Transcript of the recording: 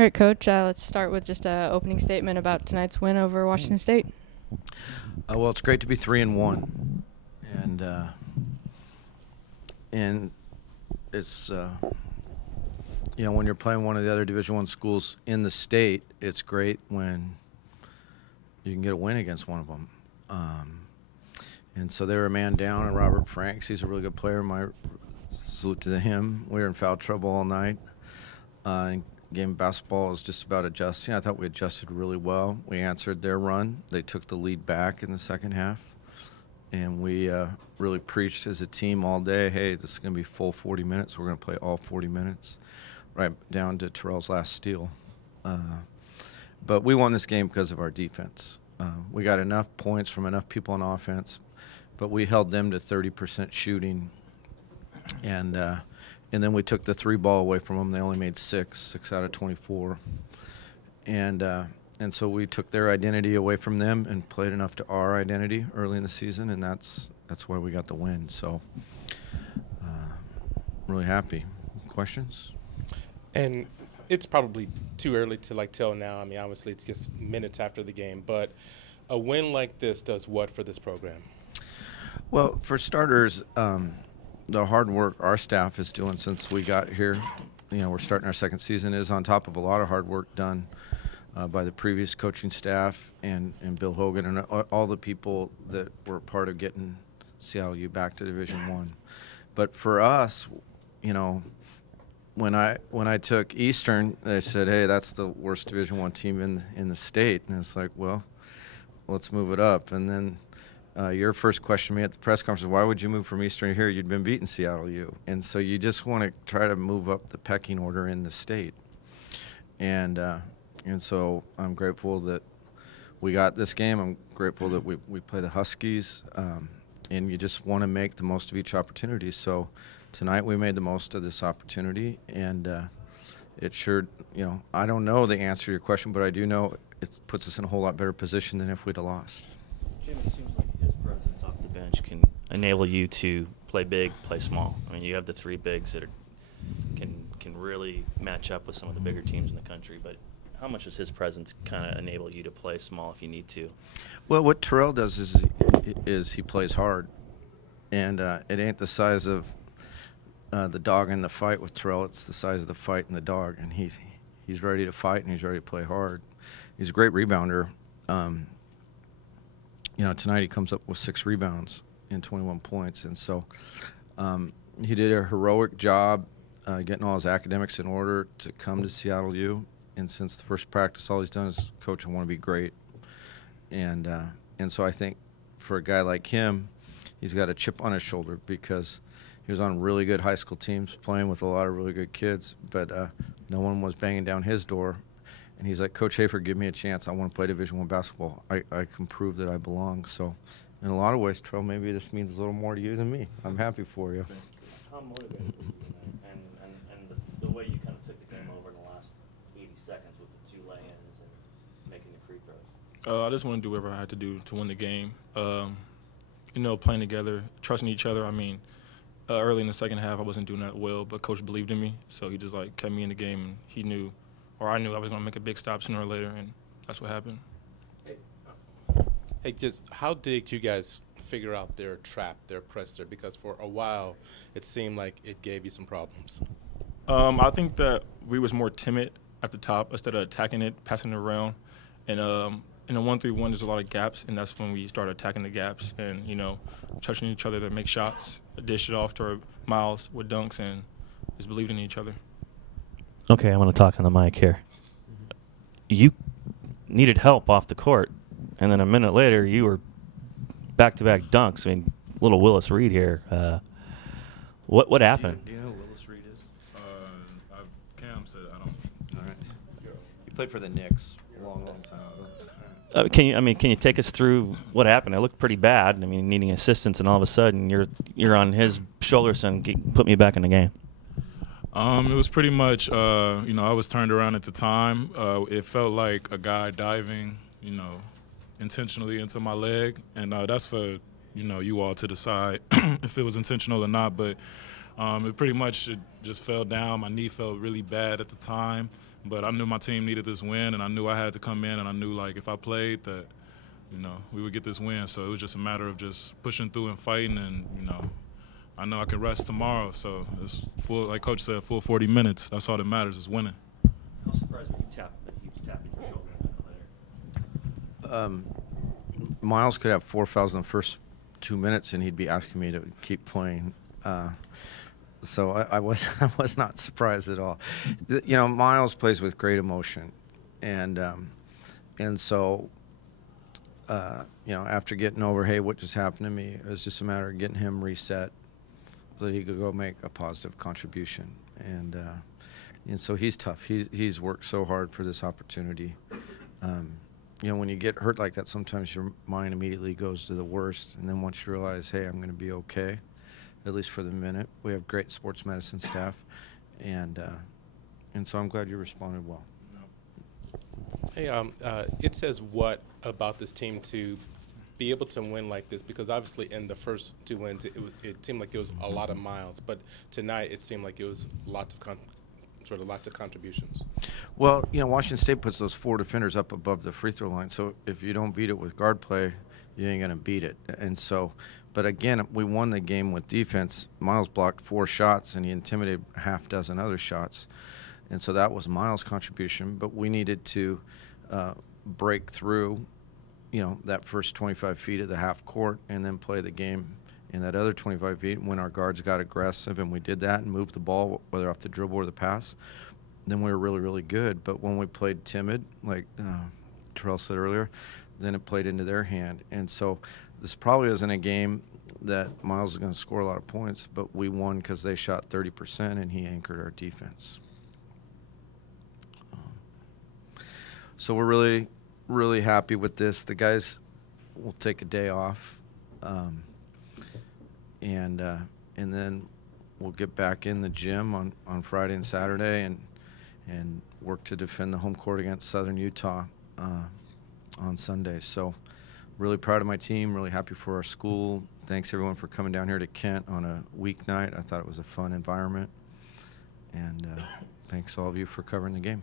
All right, Coach, let's start with just an opening statement about tonight's win over Washington State. Well, it's great to be 3-1, and it's when you're playing one of the other Division I schools in the state, it's great when you can get a win against one of them. And so they were a man down, and Robert Franks, he's a really good player. My salute to him. We were in foul trouble all night. Game of basketball is just about adjusting. I thought we adjusted really well. We answered their run. They took the lead back in the second half. And we really preached as a team all day, hey, this is going to be full 40 minutes. We're going to play all 40 minutes, right down to Terrell's last steal. But we won this game because of our defense. We got enough points from enough people on offense, but we held them to 30% shooting. And then we took the 3-ball away from them. They only made 6 out of 24. And so we took their identity away from them and played enough to our identity early in the season, and that's why we got the win. So really happy. Questions? And it's probably too early to tell now. I mean, obviously it's just minutes after the game, but a win like this does what for this program? Well, for starters, the hard work our staff is doing since we got here, we're starting our second season, is on top of a lot of hard work done by the previous coaching staff and Bill Hogan and all the people that were part of getting Seattle U back to Division I. But for us, when I took Eastern, they said, hey, that's the worst Division I team in the state. And it's like, well, let's move it up. And then your first question to me at the press conference is, why would you move from Eastern here? You'd been beating Seattle U. And so you just want to try to move up the pecking order in the state. And so I'm grateful that we got this game. I'm grateful that we play the Huskies. And you just want to make the most of each opportunity. So tonight we made the most of this opportunity. And it sure, I don't know the answer to your question, but I do know it puts us in a whole lot better position than if we'd have lost. Jim, it seems like his presence off the bench can enable you to play big, play small. I mean, you have the 3 bigs that can really match up with some of the bigger teams in the country, but how much does his presence kind of enable you to play small if you need to? Well, what Terrell does is he plays hard, and it ain't the size of the dog in the fight with Terrell. It's the size of the fight in the dog, and he's ready to fight and he's ready to play hard. He's a great rebounder. Tonight he comes up with 6 rebounds and 21 points, and so he did a heroic job getting all his academics in order to come to Seattle U. And since the first practice, all he's done is, Coach, I want to be great. And so I think for a guy like him, he's got a chip on his shoulder because he was on really good high school teams playing with a lot of really good kids, but no one was banging down his door. And he's like, Coach Schaefer, give me a chance. I want to play Division I basketball. I can prove that I belong. So in a lot of ways, Trill, maybe this means a little more to you than me. I'm happy for you. How motivated was you tonight? And the way you kind of took the game over in the last 80 seconds with the 2 lay-ins and making the free throws? I just want to do whatever I had to do to win the game. Playing together, trusting each other. I mean, early in the second half, I wasn't doing that well, but Coach believed in me, so he just kept me in the game, and he knew, or I knew I was going to make a big stop sooner or later, and that's what happened. Hey, just how did you guys figure out their trap, their press there? Because for a while, it seemed like it gave you some problems. I think that we was more timid at the top instead of attacking it, passing it around. And in a 1-3-1, there's a lot of gaps, and that's when we started attacking the gaps and, trusting each other to make shots, dish it off to Myles with dunks, and just believed in each other. Okay, I'm going to talk on the mic here. You needed help off the court, and then a minute later you were back-to-back dunks. I mean, little Willis Reed here. What happened? Do you know who Willis Reed is? Cam said I don't. All right. He played for the Knicks a long time ago. Can you take us through what happened? It looked pretty bad. I mean, needing assistance, and all of a sudden you're on his shoulders saying, "Put me back in the game." It was pretty much, I was turned around at the time. It felt like a guy diving, intentionally into my leg, and that's for, you all to decide if it was intentional or not. But It pretty much just fell down. My knee felt really bad at the time, but I knew my team needed this win, and I knew I had to come in, and I knew, like, if I played that, we would get this win. So it was just a matter of just pushing through and fighting, and, I know I can rest tomorrow. So it's full, like Coach said, full 40 minutes. That's all that matters is winning. How surprised when he was tapping your shoulder a minute later? Myles could have 4 fouls in the first 2 minutes, and he'd be asking me to keep playing. So I was not surprised at all. Myles plays with great emotion, and so after getting over, hey, what just happened to me, it was just a matter of getting him reset so he could go make a positive contribution. And so he's tough. He's worked so hard for this opportunity. When you get hurt like that, sometimes your mind immediately goes to the worst, and then once you realize, hey, I'm going to be okay, at least for the minute. We have great sports medicine staff, and so I'm glad you responded well. Hey, it says what about this team to be able to win like this? Because obviously in the first 2 wins, it seemed like it was a lot of miles, but tonight it seemed like it was lots of contributions. Well, Washington State puts those 4 defenders up above the free throw line, so if you don't beat it with guard play, you ain't going to beat it. And so, but again, we won the game with defense. Myles blocked 4 shots, and he intimidated half dozen other shots. And so that was Myles' contribution, but we needed to break through, that first 25 feet of the half court and then play the game in that other 25 feet. When our guards got aggressive and we did that and moved the ball, whether off the dribble or the pass, then we were really, really good. But when we played timid, like Terrell said earlier, then it played into their hand. And so this probably isn't a game that Myles is going to score a lot of points, but we won because they shot 30% and he anchored our defense. So we're really, really happy with this. The guys will take a day off, and then we'll get back in the gym on Friday and Saturday and work to defend the home court against Southern Utah on Sunday. So really proud of my team, really happy for our school. Thanks everyone for coming down here to Kent on a weeknight. I thought it was a fun environment, and thanks all of you for covering the game.